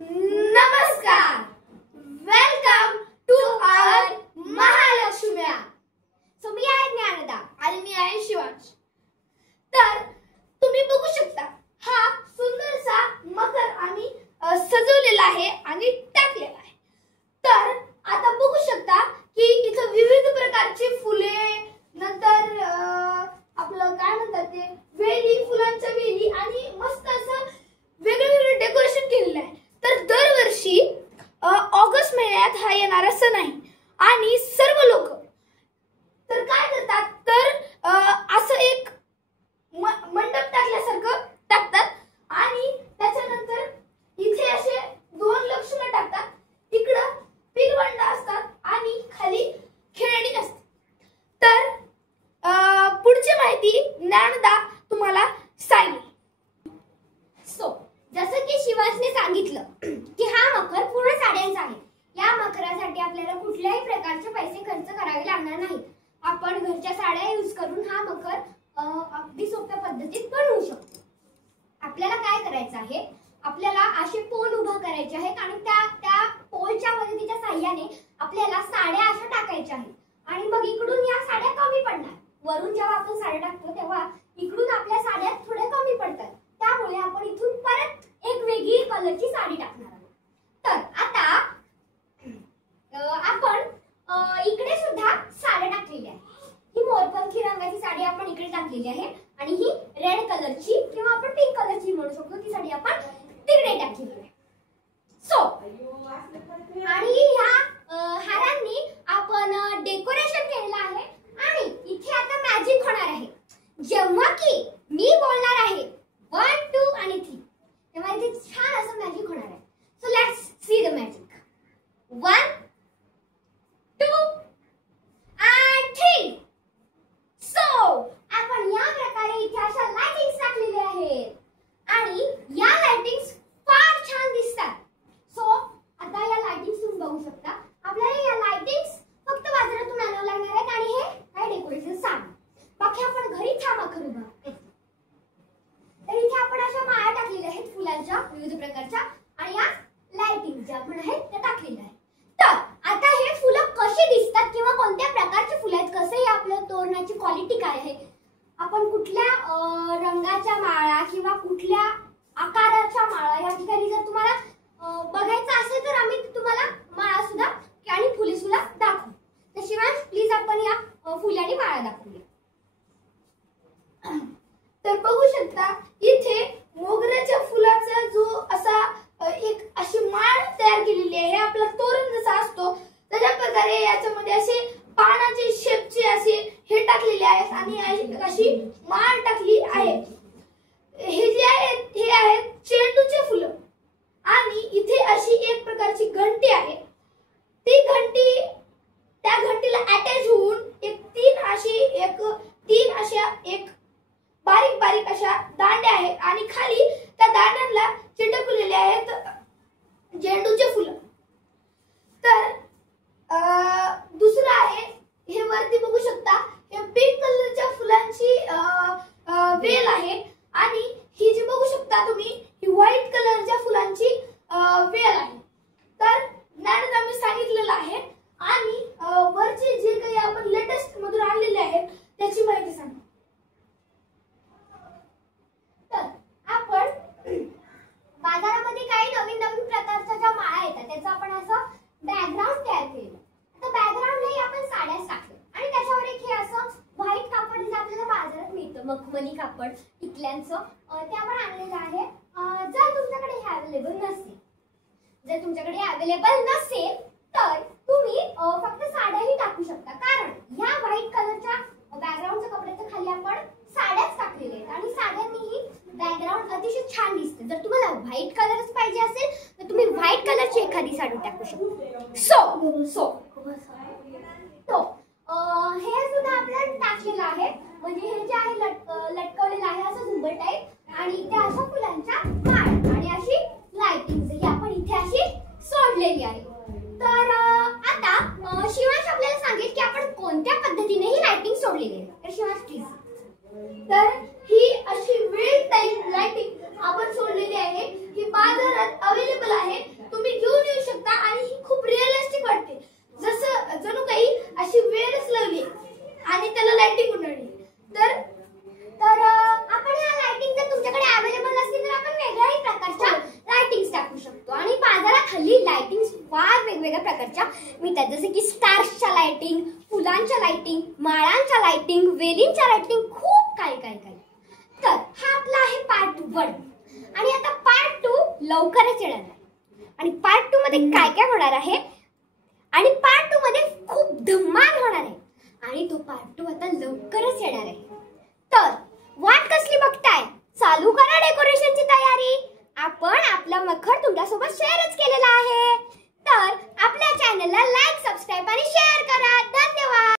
नमस्कार, welcome to our महालक्ष्म्या. So मी आहे ज्ञानदा आणि मी आहे शिवांश. तर तुम्ही बघू शकता हा सुंदरसा मकर आम्ही सजवलेला आहे आणि टाकलेला आहे. तर आता बघू शकता की इथं विविध प्रकारची फुले, नंतर आपलं काय म्हणतात ते वेली, फुलांच्या वेली आणि मस्त असं वेगवेगळे डेकोरेशन केलेलं आहे. तर दरवर्षी ऑगस्ट महिन्यात हा येणारा सण आहे आणि सर्व लोक तर काय करतात तर असं एक मंडप टाकल्यासारखं टाकतात आणि त्याच्यानंतर इथे असे 2 लक्ष्मण टाकतात. इकडं पिलवंड असतात आणि खाली खेळणी असते. तर पुढची माहिती ज्ञानदा तुम्हाला सांगेल. जसं की शिवांशने सांगितलं की हा मकर पूर्ण साड्यांचा आहे. या मकरासाठी आपल्याला कुठल्याही प्रकारचे पैसे खर्च करावे लागणार नाहीत. आपण घरच्या साड्या यूज करून हा मकर अगदी सोप्या पद्धतीत बनवू शकतो. आपल्याला काय करायचं आहे, आपल्याला असे पोल उभा करायचे आहेत आणि त्या पोलच्या मदतीच्या साहाय्याने आपल्याला साड्या अशा टाकायच्या आहेत आणि मग इकडून या साड्या कमी पडणार. वरून जेव्हा आपण साड्या टाकतो तेव्हा इकडून आपल्या साड्या थोड्या कमी पडतात. त्यामुळे आपण इथून परत एक वेगळी कलरची साडी टाकणार आहोत. तर आता आपण इकडे सुद्धा साड्या टाकलेल्या आहेत. ही मोरपंखी रंगाची साडी आपण इकडे टाकलेली आहे आणि ही रेड कलरची किंवा आपण पिंक कलरची म्हणू शकतो ती साडी आपण तिकडे टाकलेली आहे. सो आणि ह्या हारांनी आपण डेकोरेशन केलेलं आहे आणि इथे आता मॅजिक होणार आहे. जेव्हा की मी बोलणार आहे 1 2 आणि 3 तेव्हा इथे छान असं मॅजिक होणार आहे. So let's see the magic. 1 2 and 3. So आपण या प्रकारे इथे अशा लाइटिंग्स टाकलेले आहेत आणि या लाइटिंग्स फार छान दिसतात. सो आता या लाइटिंग्स तुम्ही बघू शकता. आपल्याला या लाइटिंग्स फक्त बाजारातून आणावं लागणार आहेत आणि हे काय डेकोरेशन सामान. बाकी आपण घरी छान करू. तर इथे आपण अशा माळा टाकलेल्या आहेत फुलांच्या विविध प्रकारच्या आणि या लाइटिंग ज्या आपण आहेत त्या टाकलेल्या आहेत. तर आता हे फुलं कशी दिसतात किंवा कोणत्या प्रकारची फुलं आहेत, कसं आपल्या तोरणाची क्वालिटी काय आहे, आपण कुठल्या रंगाच्या माळा किंवा कुठल्या आकाराच्या माळा या ठिकाणी जर तुम्हाला बघायचं असेल तर आम्ही तुम्हाला माळा सुद्धा आणि फुले सुद्धा दाखवू. तर शिवांश प्लीज आपण या फुलांनी माळा दाखवूया. तर बघू शकता इथे मोगऱ्याच्या फुलाचा जो असा एक अशी माळ तयार केलेली आहे. आपला तोरण जसा असतो तशा प्रकारे याच्यामध्ये असे पानाचे शेपचे असे हे टाकलेले आहेत आणि अशी माळ टाकली आहे. हे जे आहेत हे आहेत चेंडूचे फुलं आणि इथे अशी एक प्रकारची घंटी आहे. ती घंटी त्या घंटीला अटॅच होऊन तीन अशा बारीक बारीक अशा दांड्या आहेत आणि खाली त्या दांड्यांना चिटकलेले आहेत झेंडूचे फुलं. तर दुसरं आहे हे वरती बघू शकता हे पिंक कलरच्या फुलांची वेल आहे आणि ही जी बघू शकता तुम्ही ही व्हाईट कलरच्या फुलांची वेल आहे. तर ज्ञानदा मी सांगितलेलं आहे आणि वरचे जे काही आपण लेटेस्ट मधून आणलेले आहेत त्याची माहिती सांगतो. तर आपण बाजारामध्ये काही नवीन प्रकारच्या ज्या माळा येतात त्याचं आपण असं बॅकग्राऊंड तयार केलं. आता बॅकग्राऊंडलाही आपण साड्याच टाकले आणि त्याच्यावर एक हे असं व्हाईट कापड जे आपल्याला बाजारात मिळतं मखमली कापड टिकल्यांचं ते आपण आणलेलं आहे. जर तुमच्याकडे हे अवेलेबल नसेल तर तुम्ही फक्त साड्याही टाकू शकता. कारण ह्या व्हाईट कलरच्या बॅकग्राऊंडच्या कपड्याच्या खाली आपण साड्याच टाकलेल्या आहेत आणि साड्यांनीही बॅकग्राऊंड अतिशय छान दिसते. जर तुम्हाला व्हाईट कलरच पाहिजे असेल तर तुम्ही व्हाईट कलरची एखादी साडी टाकू शकता. हे सुद्धा आपल्याला टाकलेलं आहे. म्हणजे हे जे आहे लटकवलेलं आहे असं झुंबर टाईप आणि त्या अशा फुलांच्या माळ आणि अशी लाइटिंग ही आपण इथे अशी सोडलेली आहे. तर आता शिवांश आपल्याला सांगेल की आपण कोणत्या पद्धतीने ही लाइटिंग सोडलेली आहे. तर शिवांश प्लीज. तर ही अशी वेल टाईप लाइटिंग आपण सोडलेली आहे. ही बाजारात अवेलेबल आहे मी त्यात जसे की स्टार्सच्या लाइटिंग, फुलांच्या लाइटिंग, माळांच्या लाइटिंग, वेलींच्या लाइटिंग, खूप काय काय काय. तर हा आपला आहे पार्ट 1 आणि आता पार्ट 2 लवकरच येणार आहे. आणि पार्ट 2 मध्ये काय काय होणार आहे आणि पार्ट 2 मध्ये खूप धमाल होणार आहे आणि तो पार्ट 2 आता लवकरच येणार आहे. तर वाट कसली बघताय? चालू करा डेकोरेशनची तयारी. आपण आपला मखर तुमच्यासोबत शेअरच केलेला आहे. तर आपल्या चॅनलला लाईक, सबस्क्राईब आणि शेअर करा. धन्यवाद.